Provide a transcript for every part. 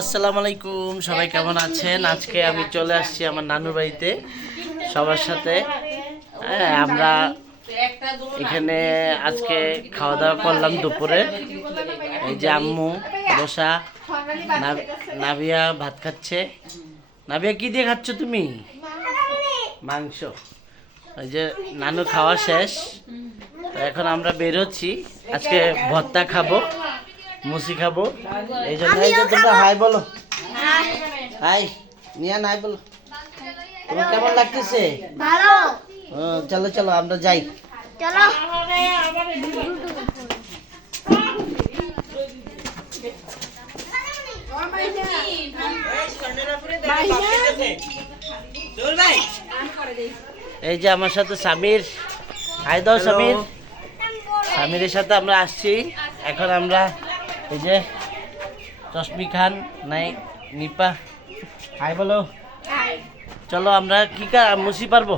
আসসালামু আলাইকুম। সবাই কেমন আছেন? আজকে আমি চলে আসছি আমার নানুর বাড়িতে, সবার সাথে। হ্যাঁ আমরা এখানে আজকে খাওয়া দাওয়া করলাম দুপুরে। এই যে আম্মু, বসা নাবিয়া ভাত খাচ্ছে। নাবিয়া, কি দিয়ে খাচ্ছ তুমি? মাংস। ওই যে নানু খাওয়া শেষ। তো এখন আমরা বেরোচ্ছি। আজকে ভর্তা খাব। মুসি খাব। এই জন্য এই যে তোমরা হাই বলো। হাই। নিয়া নাই বলো। তোমার কেমন লাগতেছে? ভালো। ও, চলো চলো আমরা যাই। চলো। এই যে আমার সাথে সামির। হাই দাও সামির। সামিরের সাথে আমরা আসছি। এখন আমরা এই যে তসমি খান নাই নিপা। হাই বলো। চলো আমরা কি কা মুসি পারব?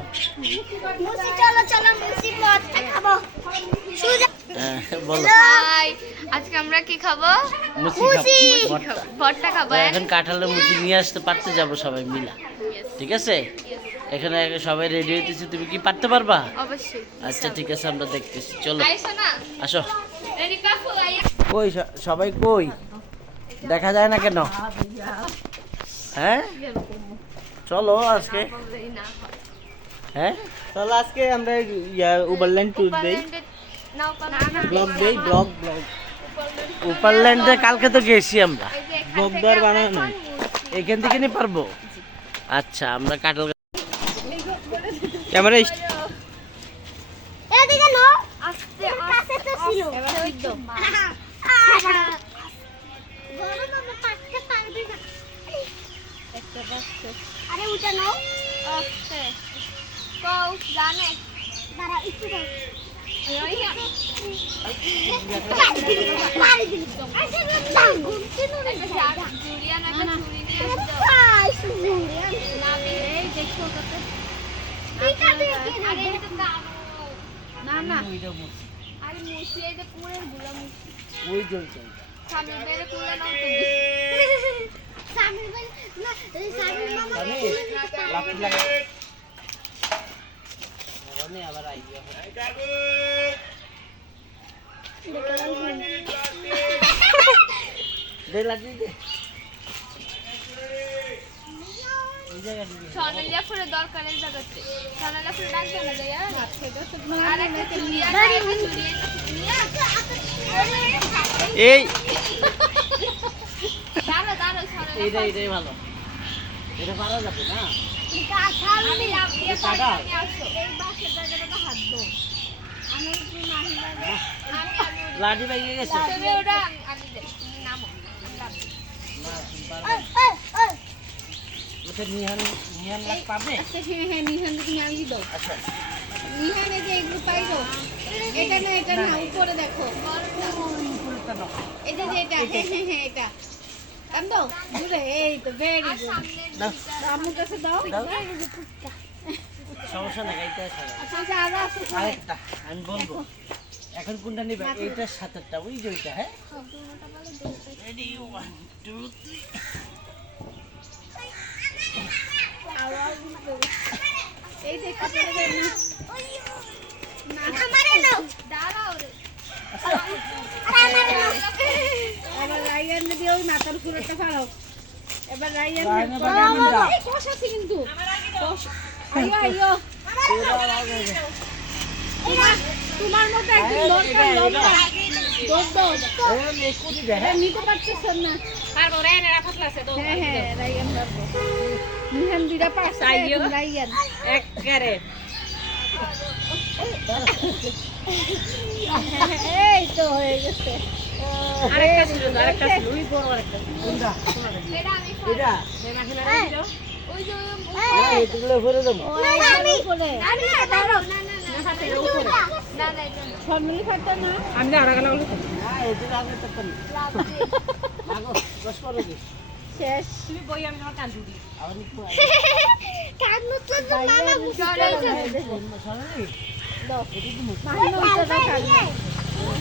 মুসি চলো চলো মুসি খাব। হ্যাঁ, বলো। হাই আজকে আমরা কি খাব? মুসি মুসি। খাব ভর্তা। খাব এখন কাঁঠালের মুচি নিয়ে আসতে পারতে যাব সবাই মিলা। ঠিক আছে? এখানে সবাই রেডি হইতেছে তুমি কি পারতে পারবা? অবশ্যই। আচ্ছা ঠিক আছে আমরা দেখতেছি। চলো। আসো। কই সবাই কই? দেখা যায় না কেন? হ্যাঁ? চলো আজকে। হ্যাঁ? তাহলে আজকে আমরা ইয়া উবারল্যান্ড ট্যুর দেই। ব্লগ দেই ব্লগ ব্লগ উপারল্যান্ডে কালকে তো গেছি আমরা। ব্লগ থেকে দেওয়ার বানানো এখান থেকে নিয়ে পারব? আচ্ছা আমরা কাঁঠাল ক্যামেরা এদিকে নাও আস্তে কাছে তো ছিল গরম আমরা পাকতে পারবি না আরে উঠে নাও। আস্তে। কও জানে। দাঁড়া একটু দাও। না। না ওই লাগা গরমে আবার আইডিয়া দে লাঠি দে এই জায়গা দিবি সোনালিয়া ফুলে দরকার এই জায়গাতে সোনালিয়া ফুলে ডাকবে না যাইয়া আর একটা চুড়িয়া না একটা চুড়িয়া এই। দাঁড়া দাঁড়া এইটা এইটাই ভালো। এটা পারা যাবে না? আমি লাভ দিয়ে টাকা? আসো। এই বাসের জায়গাটা হাত দো। আমি একটু নাহি লাগে। আমি আমি লাঠি ভেঙে গেছে? তুমি ওটা আমি নামো। লাভ দিই। ওটা নিহান নিহান লাখ পাবে আচ্ছা হ্যাঁ হ্যাঁ নিহান তুমি আমি দাও আচ্ছা নিহান এই যে এগুলো পাই দাও এটা না এটা না উপরে দেখো উপরেরটা নাও। এই যে যে এটা হ্যাঁ হ্যাঁ হ্যাঁ এটা কান দাও দূরে এই তো ভেরি গুড দাও আমার কাছে দাও দাও সমস্যা নাই এইটা খাবে আচ্ছা আচ্ছা আরও আছে সবাই। আরেকটা আমি বলব এখন কোনটা নিবে এইটার সাথেরটা ওই যে ওইটা হ্যাঁ রেডি ওয়ান টু থ্রি এই দেখো না আমারে নাও। দাঁড়াও রে। আরে আমারে নাও। এবার রাইয়ান দিয়ে ওই মাথার পুরোটা ফাড়াও এবার রাইয়ান কষ আছে কিন্তু। আইও আইও তোমার তোমার মতো একদম দরকার লম্বা। দৌড় দৌড় না হ্যাঁ হ্যাঁ রাইয়ান পারব। নিহান দুইটা পাস রাইয়ান এই তো হয়ে গেছে। কোনটা? এটা আমি এটা? ওই যে এটুকুলো ভরে দেবো। আমি উপরে। আমি দাঁড়াও। না না না না না না এটা না। শর্মিলি খাটটা না? আগে তো পারি লাভ দিয়ে আগো দশ শেষ। কান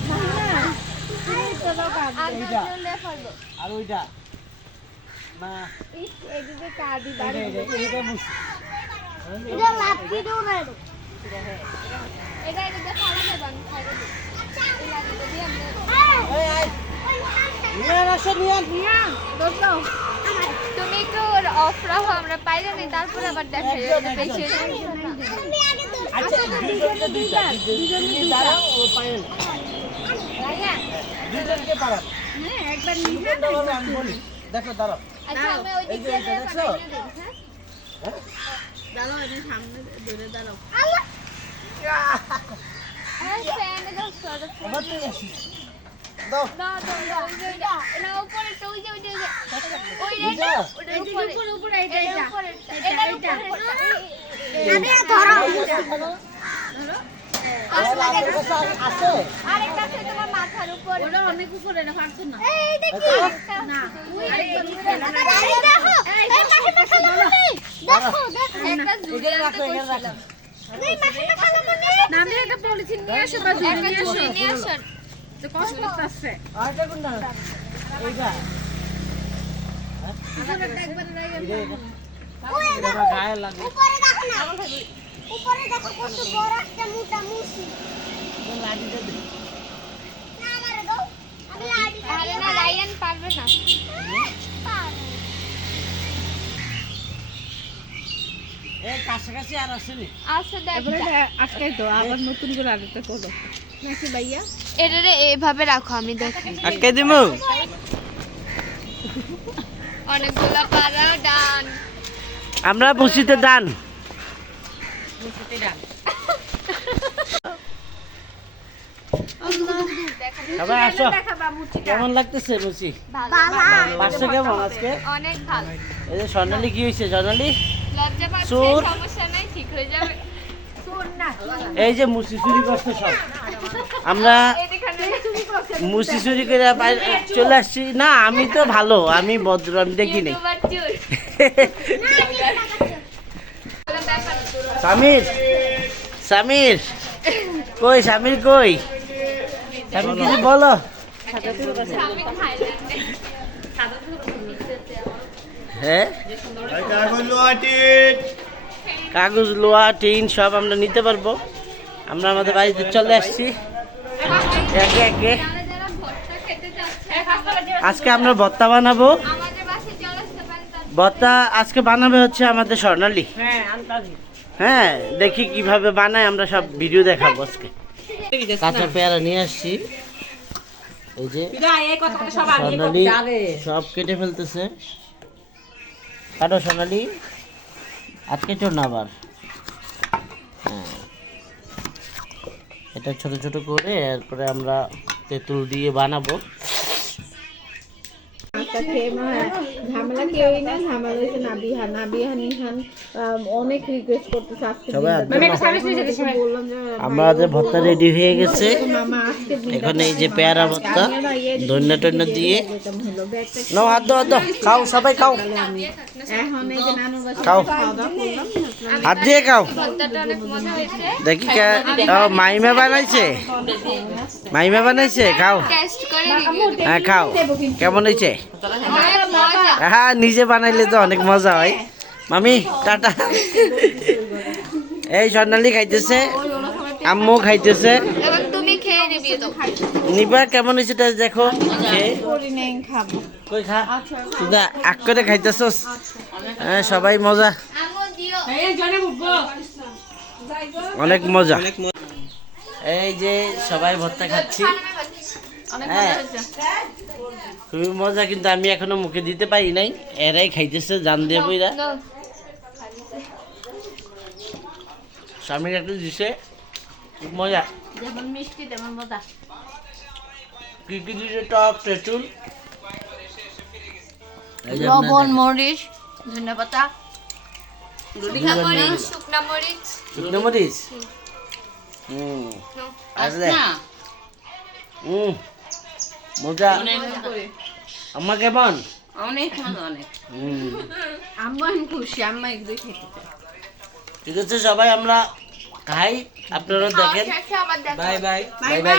মামা উল্টাটাও কাটবে আমি আর ওইটা। কার্ডি বাড়ি এটা লাভ ভিডিও না এটা। এটা খাওয়া যাবে আমি খাইয়ে তুমি একটু অফ রাখো আমরা পাইলে নেই তারপর আবার দেখে বেশি আগে তো আচ্ছা দুইজনকে দাঁড়াও ও পায়েল দুইজনকে পারাও হ্যাঁ দেখো দাঁড়াও। আচ্ছা হ্যাঁ? দাঁড়াও এটা সামনে ধরে দাঁড়াও। অনেক উপরে। না পারছ না। না দেখো। দেখো। একটা জুড়ে রাখতে এখানে রাখো না আমি একটা পলিথিন নিয়ে আসো বা জুড়ে নিয়ে আসো। নিয়ে আসুন তো কষ্ট করতেছে আর এটা কোনটা এইটা উপরে দেখো না উপরে দেখো কত বড় একটা মোটা মুসি লাঠিটা দে না? আমারে দাও আমি লাড়ি আরে না রায়ান পারবে না। এটারে এভাবে রাখো আমি দেখি। আটকে দিমু? অনেকগুলা পাড়া ডান। আমরা বসিতে দান আসো। কেমন লাগতেছে মুচি? ভালো। পাঁচশো কেমন আজকে? অনেক ভালো। এই যে স্বর্ণালী কি হয়েছে? স্বর্ণালী? যাবে। এই যে মুচি চুরি করছে সব। আমরা চুরি করে চলে আসছি। না আমি তো ভালো আমি ভদ্র আমি দেখি নাই। সামির সামির কই সামির কই? সামির কিছু বলো। হ্যাঁ? কাগজ লোহা টিন সব আমরা নিতে পারব। আমরা আমাদের বাড়িতে চলে আসছি। একে একে। আজকে আমরা ভত্তা বানাবো। আমাদের বাসায় চলে আসতে পারে তার ভত্তা আজকে বানাবে হচ্ছে আমাদের স্বর্ণালী। হ্যাঁ দেখি কীভাবে বানায় আমরা সব ভিডিও দেখাবো আজকে। কাঁচা পেয়ারা নিয়ে আসছি। এই যে সব কেটে ফেলতেছে। কাটো সোনালি আজকে চোর না আবার। হ্যাঁ। এটা ছোট ছোট করে, এরপরে আমরা তেঁতুল দিয়ে বানাবো। খেয়ে ঝামেলা কেউই না ঝামেলা হয়েছে নাবিহা নাবিহা নিহান অনেক রিকোয়েস্ট করতেছে আজকে সবাই দিনটা। একদম দেখো। বললাম যে আমাদের ভর্তা রেডি হয়ে গেছে এখন এই যে পেয়ারা ভর্তা ধন্য টন্য দিয়ে। হলো ব্যাগটা নাও হাত দাও হাত দাও খাও সবাই খাও। খাও। হাত দিয়ে খাও। ভর্তাটা অনেক মজা হয়েছে। দেখি মাইমা বানাইছে? মাইমা বানাইছে? খাও। টেস্ট করে রিভিউ হ্যাঁ খাও। কেমন হয়েছে? হ্যাঁ নিজে বানাইলে তো অনেক মজা হয়। মামি টাটা। এই স্বর্ণালী খাইতেছে। আম্মু খাইতেছে। নিবা কেমন হয়েছে তা দেখো। খা? তুই আগ করে খাইতেছস। হ্যাঁ সবাই মজা। অনেক মজা। এই যে সবাই ভর্তা খাচ্ছি। হ্যাঁ। খুবই মজা কিন্তু আমি এখনও মুখে দিতে পারি নাই। এরাই খাইতেছে জান দিয়ে বইরা। স্বামীর একটু দিছে। মজা। যেমন মিষ্টি তেমন মজা। কি কি দিছে টক তেঁতুল? লবণ মরিচ ধনে পাতা। শুকনা মরিচ শুকনা মরিচ। শুকনো মরিচ? হুম। আসলে হুম। মজা? আম্মা কেমন? অনেক আম্মা আমি খুশি আম্মা এগুলোই খেতে চায়। ঠিক আছে সবাই আমরা খাই। আপনারা দেখেন। খাওয়া শেষে আবার দেখা বাই বাই। Bye bye